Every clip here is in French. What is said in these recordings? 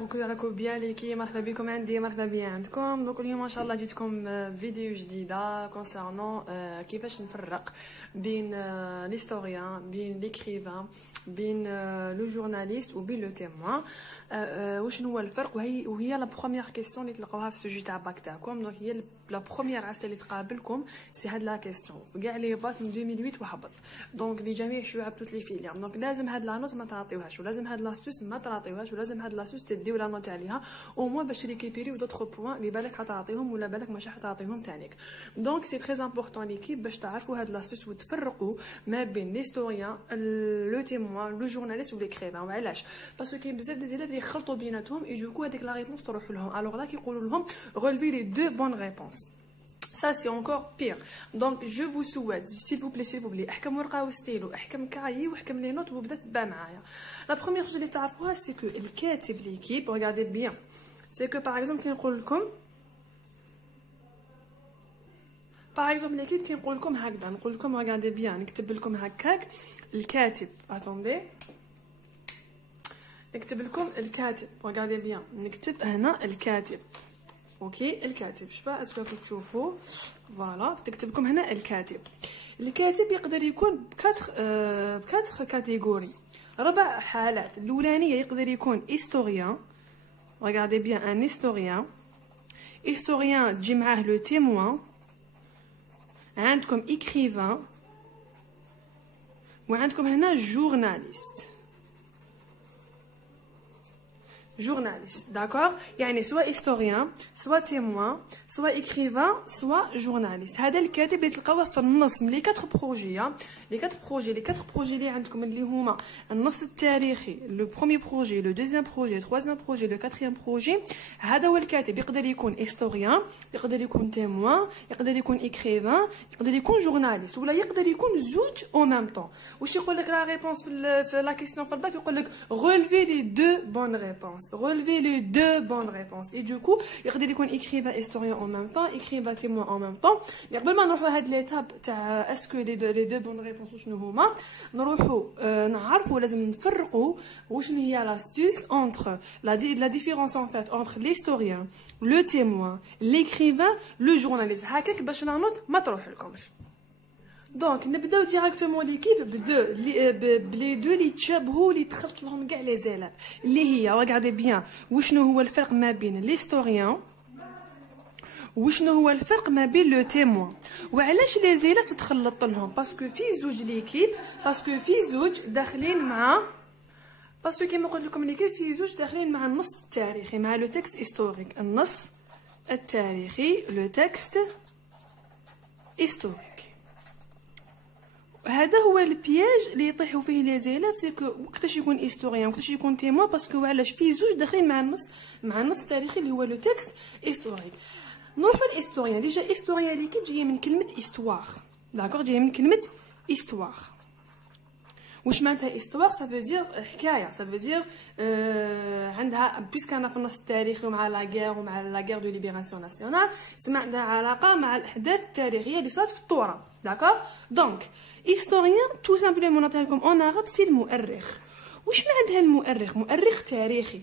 راكم بيان ليكي مرحبا بكم عندي مرحبا بيان عندكم. دونك اليوم ان شاء الله جيتكم فيديو جديده كونسيرنون كيفاش نفرق بين ليستوريان بين ليكريفان بين لو جورناليست وبين لو تيموان. واش هو الفرق وهي لا بروميير كيسيون اللي تلقاوها في السوجي تاع باك تاعكم. دونك هي لا بروميير عفسه اللي تقابلكم سي هاد لا كيسيون في كاع لي باك من 2008 وهبط دونك لجميع الشعب توت لي فيليام. دونك لازم هاد لا نوت ما تعطيوهاش ولازم هاد لاستوس ما تعطيوهاش ولازم هاد لاستوس تديو لا نوت عليها او موان باش ريكيبيريو دوطخ بوين اللي بالك حتعطيهم ولا بالك ماشي حتعطيهم تانيك. دونك سي تري امبورطون ليكيب باش تعرفوا هاد لاستوس وتفرقوا ما بين ليستوريان لو تيموان لو جورناليست وليكريفان. وعلاش؟ باسكو كاين بزاف دي زيليف اللي يخلطوا بيناتهم اي دوكو هذيك لا ريبونس تروح لهم الوغ لا كيقولوا لهم ريلفي لي دو بون ريبونس. Ça c'est encore pire. Donc je vous souhaite s'il vous plaît احكم ورقه وستيلو احكم كاي واحكم لي نوت وبدا تبع معايا. لا بروميير chose اللي تعرفوها سي كو الكاتب ليكيب regardez bien سي كو باغ اكزومبل كي نقول لكم باغ اكزومبل ليكيب كي نقول لكم هكذا نقول لكم regardez bien نكتب لكم هكاك الكاتب اتوندي نكتب لكم الكاتب regardez bien نكتب هنا الكاتب اوكي الكاتب شبا اسكو راكم تشوفوا فوالا تكتب لكم هنا الكاتب. الكاتب يقدر يكون بكاتر كاتيجوري ربع حالات. الاولانيه يقدر يكون هيستوريان regardez bien ان هيستوريان تجي معاه لو تيموان عندكم ايكريفان وعندكم هنا جورناليست d'accord يعني سواء هيستوريان سواء تيموان سواء ايكريفان سواء جورناليست. هذا الكاتب اللي تلقاوه في النص من لي 4 بروجي اللي عندكم اللي هما النص التاريخي لو بروميي بروجي لو دوزيام بروجي لو تروازيام بروجي لو كاتريام بروجي. هذا هو الكاتب يقدر يكون هيستوريان يقدر يكون تيموان يقدر يكون ايكريفان يقدر يكون جورناليست ولا يقدر يكون زوج او ميم طون. واش يقول لك لا ريبونس في لا كيسيون في الباك يقول لك ريلفي لي دو بون ريبونس relever les deux bonnes réponses et du coup يقدر يكون écrivain historien en même temps écrivain témoin en même temps. قبل ما نروحوا هاد ليتاب تاع اسكو لي دو بون ريبونس شنو هما نروحوا نعرفوا لازم نفرقوا وشنو هي لاستوس entre la différence en fait entre l'historien le témoin l'écrivain le journaliste هكاك باش لا نوت ما تروح لكمش. دونك نبداو ديريكتومون ليكيب بلي دو لي تشابهوا لي تخلط لهم كاع لي زيلاب اللي هي ريغاردي بيان وشنو هو الفرق ما بين ليستوريان وشنو هو الفرق ما بين لو تيموان. وعلاش لي زيلاب تتخلط لهم باسكو في زوج ليكيب باسكو في زوج داخلين مع باسكو كيما قلت لكم ليكيب في زوج داخلين مع النص التاريخي مع لو تكست هيستوريك النص التاريخي لو تكست هيستوريك. هذا هو البياج اللي يطيحوا فيه لي زيلاف سي كو وقتاش يكون هيستوريان وقتاش يكون تيموان باسكو علاش في زوج داخلين مع النص التاريخي اللي هو لو تكست هيستوريك. نروحوا للهيستوريان. ديجا هيستوريان اللي جايه من كلمه هيستوار داكور جايه من كلمه هيستوار. واش معناتها هيستوار؟ سافو دير حكايه سافو دير عندها بيسك انا في النص التاريخي ومع لا غير ومع لا غير دو ليبراسيون ناسيونال تسمى عندها علاقه مع الاحداث التاريخيه اللي صارت في الثوره داكور. دونك هيستوريان تو سامبلومون نعطيها لكم اون عرب سي المؤرخ. واش معناتها المؤرخ؟ مؤرخ تاريخي.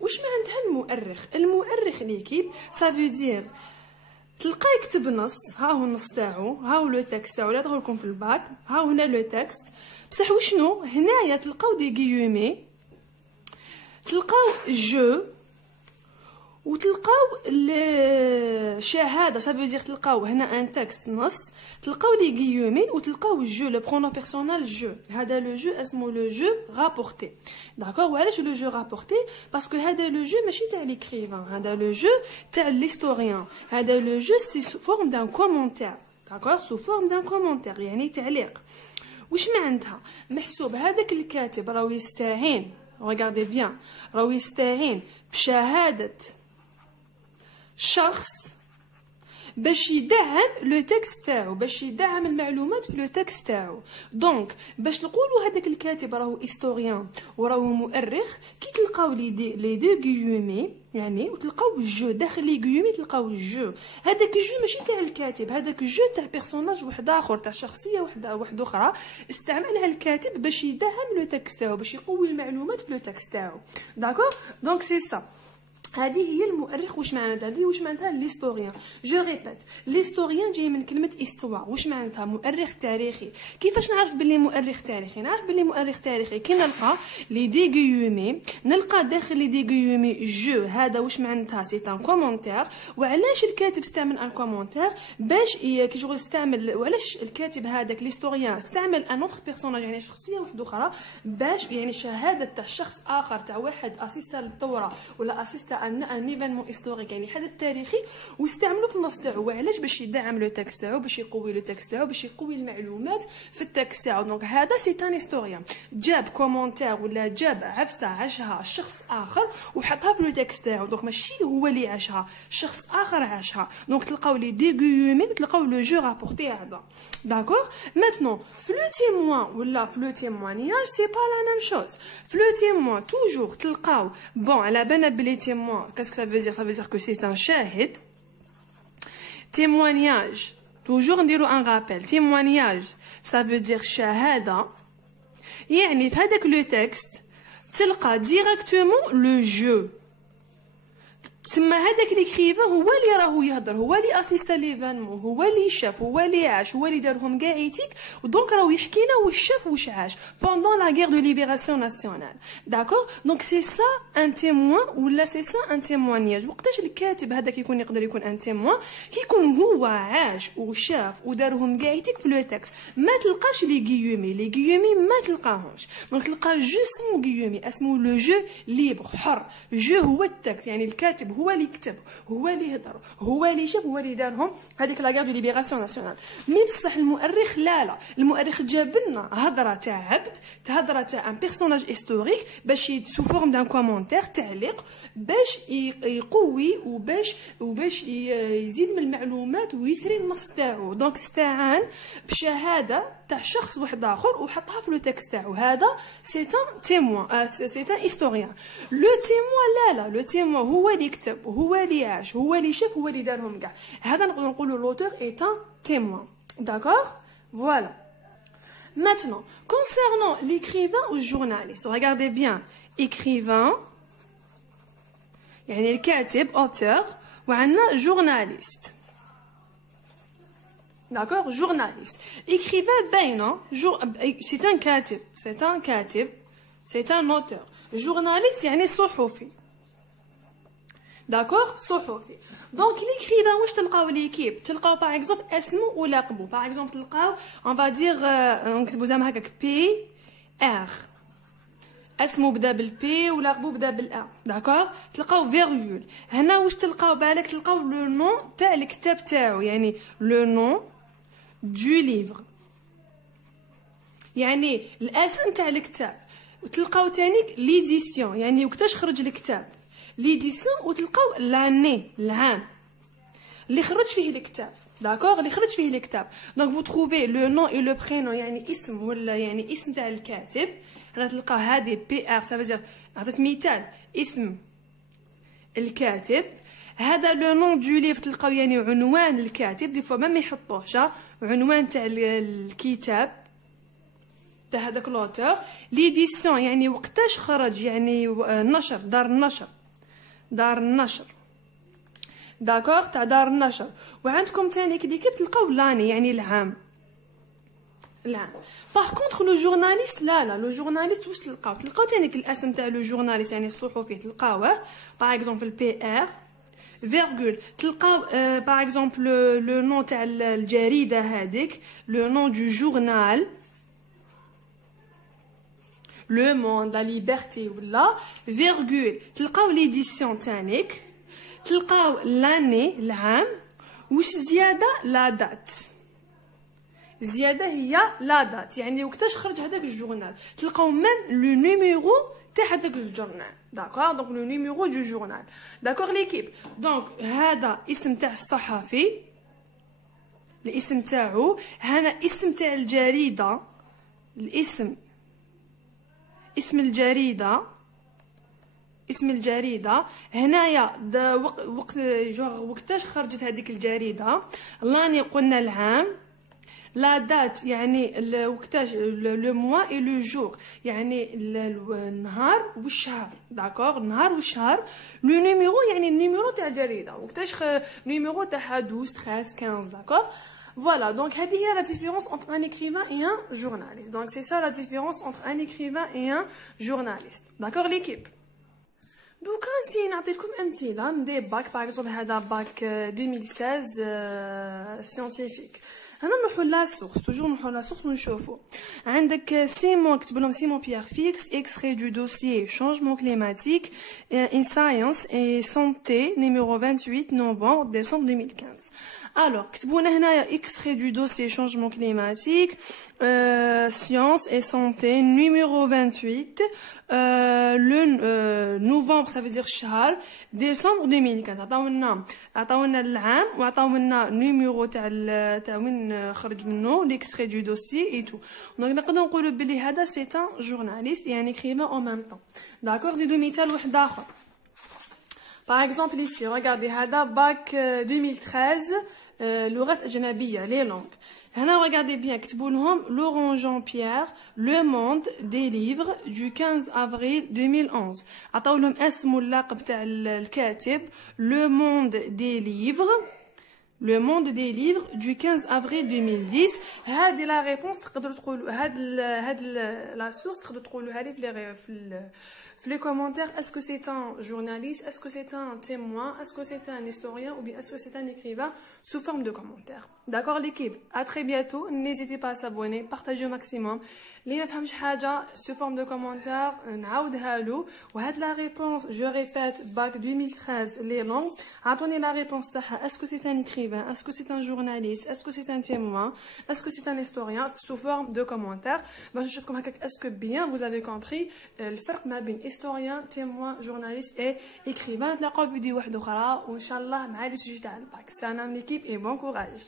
واش معناتها المؤرخ ليكيب سافو دير تلقى يكتب نص ها هو النص تاعو ها هو لو تكست تاعو اللي ظهر لكم في الباك ها هو هنا لو تكست بصح وشنو هنايا تلقاو دي غيومي تلقاو جو وتلقاو الشهاده سافو دير تلقاو هنا ان تكست نص تلقاو لي غيومي وتلقاو جو لو برونون بيرسونال جو. هذا لو جو اسمه لو جو رابورتي داكور. وعلاش لو جو رابورتي؟ باسكو هذا لو جو ماشي تاع ليكريفان هذا لو جو تاع ليستوريان. هذا لو جو سي سو فورم دان كومونتير داكور سو فورم دان كومونتير يعني تعليق. واش معناتها؟ محسوب هذاك الكاتب راهو يستعين regardez bien راهو يستعين بشهاده شخص باش يدعم لو تكست تاعو، باش يدعم المعلومات في لو تكست تاعو. دونك باش نقولوا هذاك الكاتب راهو هيستوريان وراهو مؤرخ، كي تلقاو لي دو غيومي يعني وتلقاو جو داخل لي غيومي، تلقاو جو، هذاك جو ماشي تاع الكاتب، هذاك جو تاع بيرسوناج واحد اخر، تاع شخصيه واحده اخرى استعملها الكاتب باش يدعم لو تكست تاعو، باش يقوي المعلومات في لو تكست تاعو. داكور دونك سي سا. هذه هي المؤرخ. واش معناتها هذه؟ واش معناتها ليستوريان؟ جو ريبيت، ليستوريان جاي من كلمه استوا. واش معناتها؟ مؤرخ تاريخي. كيفاش نعرف باللي مؤرخ تاريخي؟ نعرف باللي مؤرخ تاريخي كي نلقى لي دي غيومي، نلقى داخل لي دي غيومي جو. هذا واش معناتها؟ سي ان كومونتير. وعلاش الكاتب استعمل ان كومونتير؟ باش كي شغل استعمل، وعلاش الكاتب هذاك ليستوريان استعمل ان اوتر بيرسوناج يعني شخصيه واحده اخرى، باش يعني شهاده تاع شخص اخر، تاع واحد اسيستا للثوره ولا اسيستا ان ايفينمون هيستوريك يعني حدث تاريخي، واستعملوا في النص تاعو. وعلاش؟ باش يدعم لو تكست تاعو، باش يقوي لو تكست تاعو، باش يقوي المعلومات في التكست تاعو. دونك هذا سي ان هيستوريان، جاب كومونتير ولا جاب عفسه عاشها شخص اخر وحطها في لو تكست تاعو. دونك ماشي هو اللي عاشها، شخص اخر عاشها. دونك تلقاو لي دي غيومي، تلقاو لو جو رابورتي هذا. داكور ماتنون في لو تيموان ولا في لو تيموانياج سي با لا ميم شوز. في لو تيموان توجور تلقاو بون على بالنا بلي تيموان qu'est-ce que ça veut dire? Ça veut dire que c'est un شاهد. témoignage toujours نديرو ان رابيل. témoignage ça veut dire شهاده، يعني في هذاك لو تكست تلقى ديريكتومون لو جو. تسمى هذاك ليكريفان هو اللي راهو يهضر، هو اللي اسيستا ليفينمون، هو اللي شاف، هو اللي عاش، هو اللي دارهم كاع ايتيك. ودونك راهو يحكي لنا واش شاف واش عاش بوندون لا غير دو ليبراسيون ناسيونال. داكور دونك سي سا ان تيموان ولا سي سا ان تيموانياج. وقتاش الكاتب هذا كيكون يقدر يكون ان تيموان؟ كيكون هو عاش وشاف ودارهم كاع ايتيك في لو تكست. ما تلقاش لي غيومي، لي غيومي ما تلقاهمش. دونك تلقى جو سمو غيومي، اسمو لو جو ليبر حر. جو هو التكست يعني الكاتب هو اللي كتب، هو اللي هضر، هو اللي شاف، هو اللي دارهم هذيك لا غير دو ليبراسيون ناسيونال. مي بصح المؤرخ لا، المؤرخ جاب لنا هضره تاع عبد، هضره تاع ان بيرسوناج هيستوريك باش سو فورم دان كومونتير تعليق، باش يقوي وباش يزيد من المعلومات ويثري النص تاعو. دونك استعان بشهاده تاع شخص واحد اخر وحطها في لو تكست تاعو. هذا سي ان تيموان، سي ان هيستوريان. لو تيموان لا، لو تيموان هو اللي كتب، هو اللي عاش، هو اللي شاف، هو اللي دارهم كاع. هذا نقدر نقولوا لوتور ايت ان تيموان. داكور فوالا. Maintenant, concernant l'écrivain ou journaliste, regardez bien, écrivain يعني الكاتب auteur وعندنا journaliste. D'accord, journaliste. Écrivain باينه c'est un كاتب، c'est un كاتب، c'est un auteur. journaliste يعني صحفي. داكور صحفي. دونك ليكريفان واش تلقاو ليكيب؟ تلقاو باغ اكزومبل اسمو ولقبو. باغ اكزومبل تلقاو اون فا دير نكتبو زعما هكاك بي ار، اسمو بدا بالبي ولقبو بدا بالان. داكور تلقاو فيرغول. هنا واش تلقاو؟ بالك تلقاو لو نون تاع الكتاب تاعو، يعني لو نون دو ليفر، يعني الاسم تاع الكتاب. وتلقاو تانيك ليديسيون، يعني وقتاش خرج الكتاب، ليديسيون. وتلقاو لاني العام اللي خرج فيه الكتاب. داكوغ اللي خرج فيه الكتاب. دونك فو تروفي لو نون اي لو برينون يعني اسم ولا يعني اسم تاع الكاتب. هنا تلقى هذه بي ار سافازير. عطيت مثال اسم الكاتب. هذا لو نون دو ليف تلقاو يعني عنوان الكاتب. دي فوا ما يحطوهش عنوان تاع الكتاب تاع هذاك لوتور. ليديسيون يعني وقتاش خرج، يعني نشر، دار النشر، دار النشر. داكوغ تاع دار النشر. وعندكم تاني كيف تلقاو لاني يعني العام، العام. باغ كونطخ لو جورناليست لا، لو جورناليست واش تلقاو؟ تلقاو تاني الاسم تاع لو جورناليست يعني الصحفي تلقاوه باغ اكزومبل بي ار فيرغول. تلقاو باغ اكزومبل لو نون تاع الجريده هذيك، لو نون دو جورنال لو موند، لا ليبرتي ولا فيرغول. تلقاو ليديسيون تانيك، تلقاو لاني العام. واش زياده؟ لا دات. زياده هي لا دات يعني وقتاش خرج هذاك الجورنال. تلقاو ميم لو نيميرو تاع هذاك الجورنال. داكوغ دونك لو نيميرو دو جورنال. داكوغ ليكيب. دونك هذا اسم تاع الصحفي الاسم تاعو. هنا اسم تاع الجريدة، الاسم، اسم الجريدة، اسم الجريدة. هنايا وقتاش خرجت هذيك الجريدة، لاني قلنا العام، لا دات يعني وقتاش، لو موا اي لو جور يعني النهار والشهر، داكوغ، النهار والشهر. لو نيميرو يعني النيميرو تاع الجريدة، وقتاش نيميرو تاعها 12 13 15، داكوغ. Voilà, donc هذه هي la différence entre un écrivain et un journaliste. Donc c'est ça la différence entre un écrivain et un journaliste. D'accord l'équipe? دوكا نسي نعطيكم امثله من دي باك. باغ اكزومبل هذا باك 2016 سيانتيفيك. هنا نروحوا لا سورس، توجور نروحوا لا سورس ونشوفوا. عندك سيمون، كتب لهم سيمون بيير فيكس، اكستري دو دوسيي شونجمون كليماتيك ان ساينس اي سانتي نيميرو 28 نوفمبر ديسمبر 2015. الوغ كتبونا هنايا اكستري دو دوسيي شونجمون كليماتيك sciences et santé numéro 28 le novembre ça veut dire شهر décembre 2015. عطاونا العام وعطاونا نيميرو تاع وين خرج منه l'extrait du dossier et tout. دونك نقدر نقولوا بلي هذا سي ان جورناليست يعني écrivain en même temps. داكور. زيدو مثال واحد اخر. Par exemple ici, regardez هذا باك 2013 لغات أجنبية les langues. هنا regardez bien كتبوا لهم Laurent Jean-Pierre Le Monde des livres du 15 avril 2011. عطاو لهم اسم واللقب تاع الكاتب Le Monde des livres, Le Monde des livres du 15 avril 2010. هذه لا ريبونس تقدروا تقولوا هاد لا سورس تقدروا تقولوها لي في les commentaires. Est-ce que c'est un journaliste, est-ce que c'est un témoin, est-ce que c'est un historien ou bien est-ce que c'est un écrivain, sous forme de commentaires. D'accord l'équipe, à très bientôt. N'hésitez pas à s'abonner, partagez au maximum. اللي ما فهمش حاجه sous forme de commentaire نعاودها له. وهاد la réponse, je répète, bac 2013 les langues. عطوني la réponse تاعها. Est-ce que c'est un écrivain, est-ce que c'est un journaliste, est-ce que c'est un témoin, est-ce que c'est un historien, sous forme de commentaires. باش نشوفكم هكاك est-ce que bien vous avez compris الفرق ما بين historien, témoin, journaliste et écrivain. نتلاقاو فيديو واحد اخرى وان شاء الله مع لي سوجي تاع الباك. سلام ليكيب et bon courage.